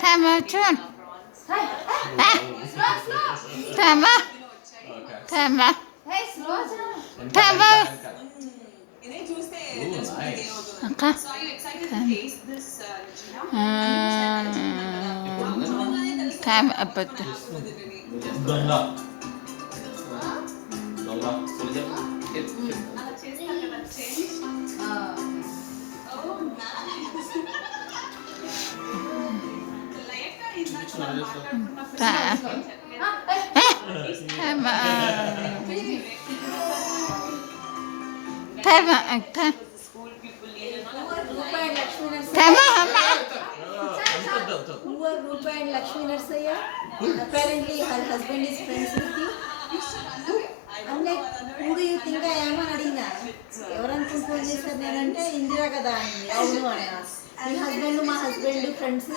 Tama, Chun. Tama. Tama. Tama. Akka. Tama అబ్బద్దు దొంగ దొంగ Tama. Tama. Tama. Who are Rupa and Lakshmi Narsaya? Apparently her husband is friends with you. I'm like, who do you think I am అని అడిగినా ఎవరని phone చేస్తారు నేనంటే ఇందిరా కదా అండి అవును అన్న మీ హస్బెండ్ మా హస్బెండ్ ఫ్రెండ్స్